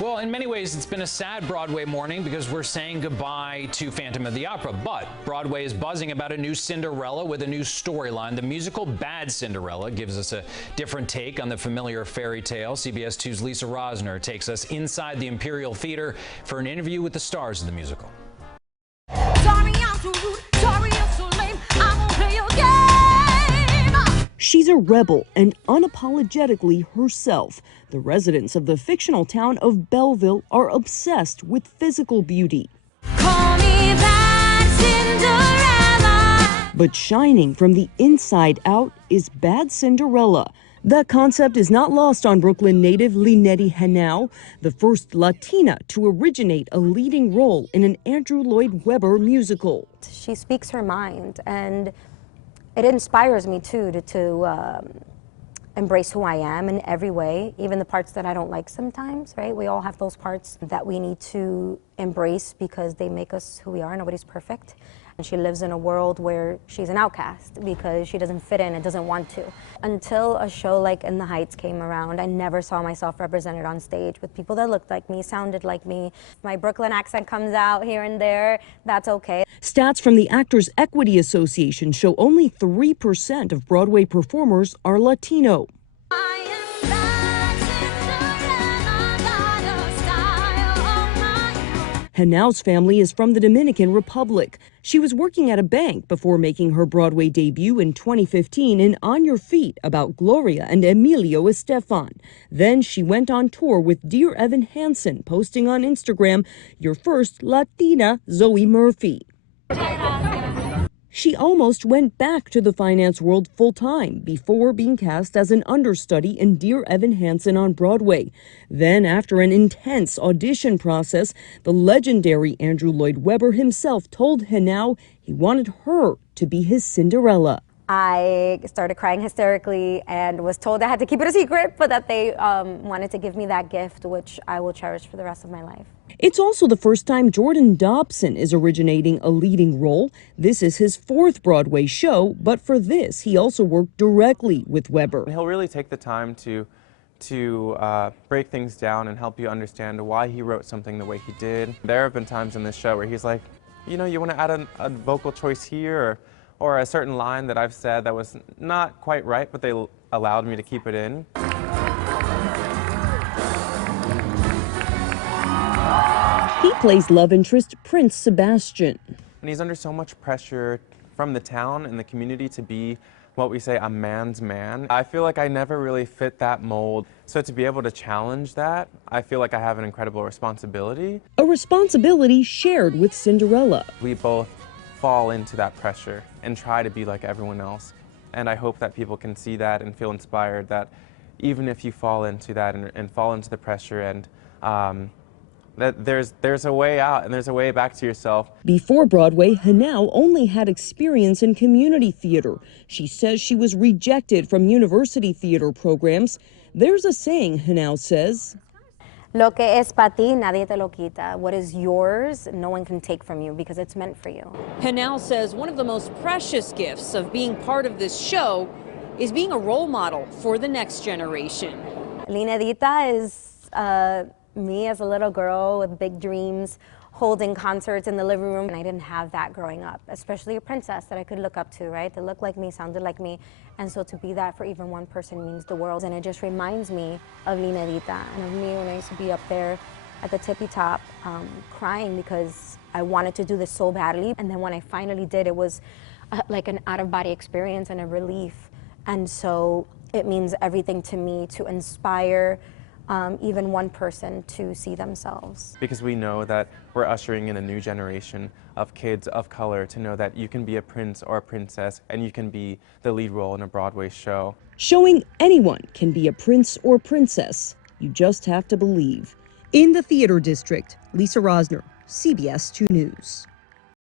Well, in many ways, it's been a sad Broadway morning because we're saying goodbye to Phantom of the Opera. But Broadway is buzzing about a new Cinderella with a new storyline. The musical Bad Cinderella gives us a different take on the familiar fairy tale. CBS 2's Lisa Rozner takes us inside the Imperial Theatre for an interview with the stars of the musical. Sorry, I'm too rude. Sorry, I'm so lame. I won't play your game. She's a rebel and unapologetically herself. The residents of the fictional town of Belleville are obsessed with physical beauty. Call me Bad Cinderella. But shining from the inside out is Bad Cinderella. That concept is not lost on Brooklyn native Lynette Henao, the first Latina to originate a leading role in an Andrew Lloyd Webber musical. She speaks her mind, and it inspires me too to embrace who I am in every way, even the parts that I don't like sometimes, right? We all have those parts that we need to embrace because they make us who we are. Nobody's perfect. And she lives in a world where she's an outcast because she doesn't fit in and doesn't want to. Until a show like In the Heights came around, I never saw myself represented on stage with people that looked like me, sounded like me. My Brooklyn accent comes out here and there, that's okay. Stats from the Actors Equity Association show only 3% of Broadway performers are Latino. Henao's family is from the Dominican Republic. She was working at a bank before making her Broadway debut in 2015 in On Your Feet about Gloria and Emilio Estefan. Then she went on tour with Dear Evan Hansen, posting on Instagram, "Your first Latina, Zoe Murphy." She almost went back to the finance world full-time before being cast as an understudy in Dear Evan Hansen on Broadway. Then, after an intense audition process, the legendary Andrew Lloyd Webber himself told Henao he wanted her to be his Cinderella. I started crying hysterically and was told I had to keep it a secret, but that they wanted to give me that gift, which I will cherish for the rest of my life. It's also the first time Jordan Dobson is originating a leading role. This is his 4th Broadway show, but for this, he also worked directly with Webber. He'll really take the time to break things down and help you understand why he wrote something the way he did. There have been times in this show where he's like, you know, you want to add a vocal choice here, or a certain line that I've said that was not quite right, but they allowed me to keep it in. He plays love interest Prince Sebastian. And he's under so much pressure from the town and the community to be what we say a man's man. I feel like I never really fit that mold. So to be able to challenge that, I feel like I have an incredible responsibility. A responsibility shared with Cinderella. We both fall into that pressure and try to be like everyone else. And I hope that people can see that and feel inspired that even if you fall into that and fall into the pressure and that there's a way out and there's a way back to yourself. Before Broadway, Henao only had experience in community theater. She says she was rejected from university theater programs. There's a saying, Henao says, Lo que es para ti, nadie te lo quita. What is yours, no one can take from you because it's meant for you. Henao says one of the most precious gifts of being part of this show is being a role model for the next generation. Lynette is me as a little girl with big dreams, holding concerts in the living room. And I didn't have that growing up, especially a princess that I could look up to, right? That looked like me, sounded like me. And so to be that for even one person means the world. And it just reminds me of Lynette and of me when I used to be up there at the tippy top crying because I wanted to do this so badly. And then when I finally did, it was like an out-of-body experience and a relief. And so it means everything to me to inspire even one person to see themselves. Because we know that we're ushering in a new generation of kids of color to know that you can be a prince or a princess and you can be the lead role in a Broadway show. Showing anyone can be a prince or princess. You just have to believe. In the theater district, Lisa Rozner, CBS 2 News.